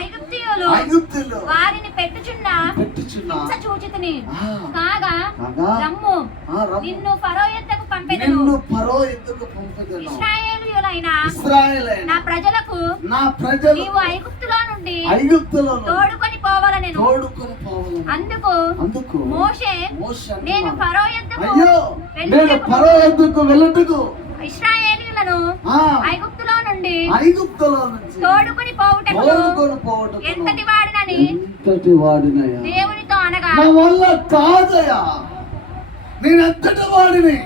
ఐగుప్తీయులు వారిని పెట్టుచున్న హింస చూచితిని. కాగా రమ్ము, నిన్ను ఫరో యొద్దకు పంపెదను. ఇశ్రాయేలీయులైన నా ప్రజలకు నీవు ఐగుప్తులో నుండి తోడుకొని పోవాలనెను. అందుకు మోషే నేను ఫరో యొద్దకు వెళ్ళుటకు ఇశ్రాయేలీయులను ఐగుప్తులో నుండి తోడుకొని పోవుటకు ఎంతటి వాడినని దేవునితో అనగా, నా వల్ల కాదయా, నేను ఎంతటి వాడిని,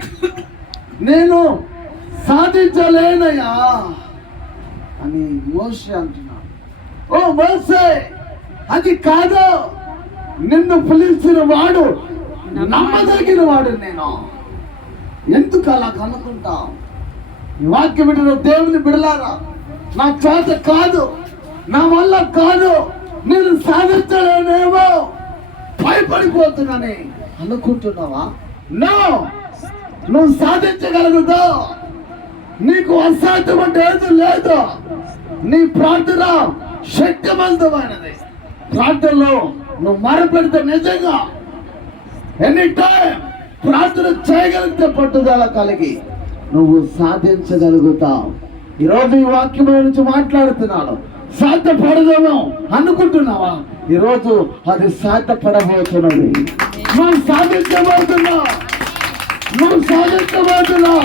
నేను సాధించలేనయా అని మోషే అంటున్నాడు. ఓ మోషే, అది కాదు, నిన్ను పిలిచిన వాడు నమ్మదగిన వాడు. నేను ఎందుకు అలా కనుక్కుంటావు? ఈ వాక్యం వింటున్న దేవుని బిడలారా, నా చేత కాదు, నా వల్ల కాదు, నేను సాధించలేనేమో, భయపడిపోతున్నానని అనుకుంటున్నావా? నో, నువ్వు సాధించగలుగుతావు. నీకు అసాధ్యం అంటే ఏది లేదు. నీ ప్రార్థన శక్తివంతమైనది. ప్రార్థనలో నువ్వు మొరపెడితే నిజంగా ఎనీ టైం ప్రార్థన చేయగలిగితే పట్టుదల కలిగి నువ్వు సాధించగలుగుతావు. ఈరోజు ఈ వాక్యం నుంచి మాట్లాడుతున్నాను. సాధ్యపడదేమో అనుకుంటున్నావా? ఈరోజు అది సాధ్యపడబోతున్నది. నువ్వు సాధించబోతున్నావు, నువ్వు సాధించబోతున్నావు.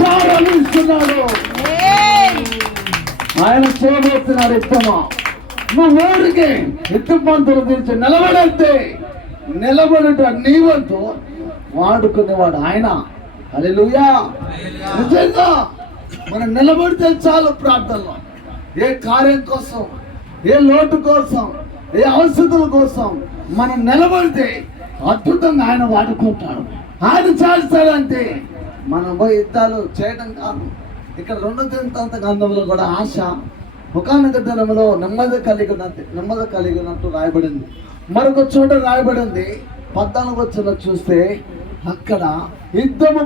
ప్రారంభిస్తున్నాడు, ఆయన చేయబోతున్నాడు. ఇష్టమా నువ్వు ఊరికి ఎత్తుపంతులు తీర్చి నిలబడితే నిలబడట నీ వంతు వాడుకునేవాడు ఆయన. హల్లెలూయా. నిజంగా మనం నిలబడితే చాలు. ప్రార్థనలో ఏ కార్యం కోసం, ఏ లోటు కోసం, ఏ అవసరాల కోసం మనం నిలబడితే అద్భుతంగా ఆయన వాడుకుంటాడు. ఆయన చేస్తాడంటే మనం పోయి యుద్ధాలు చేయడం కాదు. ఇక్కడ 2 దినవృత్తాంత గ్రంథంలో కూడా ఆశ ఒకానొక దినములో నెమ్మది కలిగినట్టు రాయబడింది. మరొక చోట రాయబడింది 14వ వచనం చూస్తే, అక్కడ యుద్ధము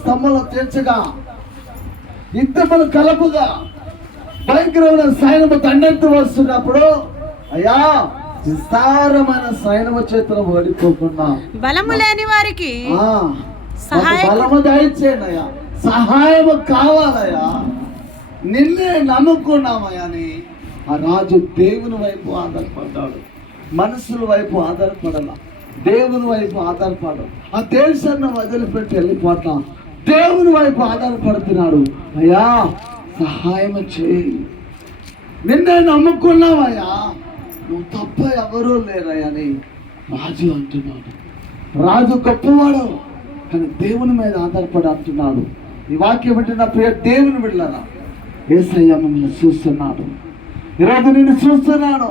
స్తంభంలో తీర్చగా, యుద్ధములు కలపుగా భయంకరమైన సైన్యము దండెత్తి వస్తున్నప్పుడు, అయ్యా విస్తారమైన సైన్యము చేతులు ఓడిపోకుండా బలము లేని వారికి బలము దయచేయనయ్యా, సహాయము కావాలయ్యా, నిన్నే నమ్ముకున్నామయ్యా అని ఆ రాజు దేవుని వైపు ఆధారపడ్డాడు. మనుషుల వైపు ఆధారపడాల, దేవుని వైపు ఆధారపడడం. ఆ దేశాన్ని వదిలిపెట్టి వెళ్ళిపోతాం, దేవుని వైపు ఆధారపడుతున్నాడు. అయ్యా సహాయం చేయి, నిన్నే నమ్ముకున్నావయ్యా, నువ్వు తప్ప ఎవరూ లేరయ్యా అని రాజు అంటున్నాడు. రాజు గొప్పవాడు, కానీ దేవుని మీద ఆధారపడి అంటున్నాడు. ఈ వాక్యం వింటున్న ప్రియ దేవుని బిడ్డలారా, యేసయ్య మిమ్మల్ని చూస్తున్నాడు. ఈరోజు నిన్ను చూస్తున్నాడు,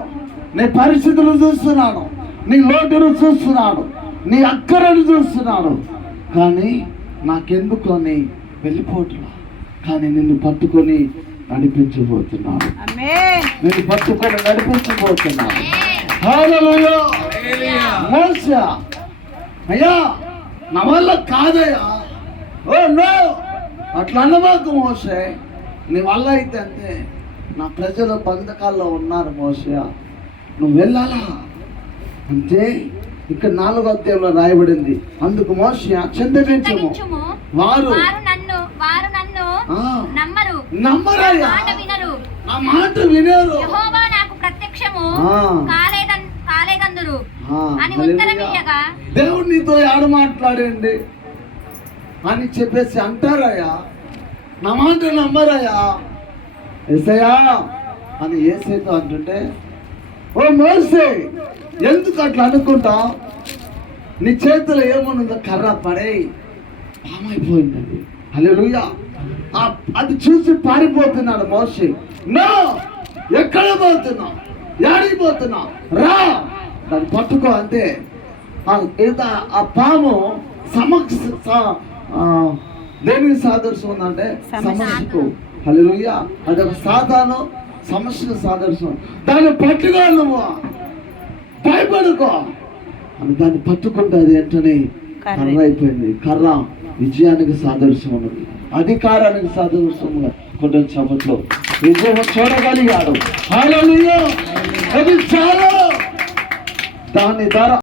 నీ పరిస్థితులు చూస్తున్నాడు, నీ లోటును చూస్తున్నాడు, నీ అక్కరను చూస్తున్నాడు. కానీ నాకెందుకు అని వెళ్ళిపోతున్నా, కానీ నిన్ను పట్టుకొని నడిపించబోతున్నాడు. నిన్ను పట్టుకొని నడిపించబోతున్నాడు. హల్లెలూయా. మోషే, అయ్యా నా వల్ల కాదయ్యా, ఓ నో అట్లా అన్నమాకు మోషే, నీ వల్ల అయితే అంతే. నా ప్రజలు బంధకాల్లో ఉన్నారు మోషే, నువ్వు వెళ్ళాలా అంటే ఇక్కడ 4వ అధ్యాయంలో రాయబడింది. అందుకు మోషే చింతగించుము, వారు నమ్మరయ్యా, నా మాట వినరు, యెహోవా నాకు ప్రత్యక్షము కాలేదందురు అని ఉత్తరమియ్యగా, దేవుడు నీతో ఏడు మాట్లాడండి అని చెప్పేసి అంటారయ్యా, నా మాట నమ్మరయ్యా యేసయ్యా అని యేసయ్యతో అంటుంటే, ఓ మోషే ఎందుకు అట్లా అనుకుంటావు? నీ చేతిలో ఏమనుందో కర్ర పడే పామైపోయింది. హల్లెలూయా. అది చూసి పారిపోతున్నాడు మోషే. నో, ఎక్కడ పోతున్నావు, యాడికి పోతున్నావు, రా దాన్ని పట్టుకో అంతే. ఆ పాము దేనికి సాదృశ్యం ఉందంటే సమస్యకు. హల్లెలూయా. అదొక సాధారణ సమస్యకు సాదృశ్యం. దాన్ని పట్టుకో, నువ్వు భయపడుకో అని దాన్ని పట్టుకుంటే అది వెంటనే కర్ర అయిపోయింది. కర్ర విజయానికి సాదృశ్యం ఉన్నది. అధికారానికి సాదృశ్యంగా కొంచెం చప్పట్లో విజయం చూడగలిగాడు. హల్లెలూయా. అది చాలా దాని ద్వారా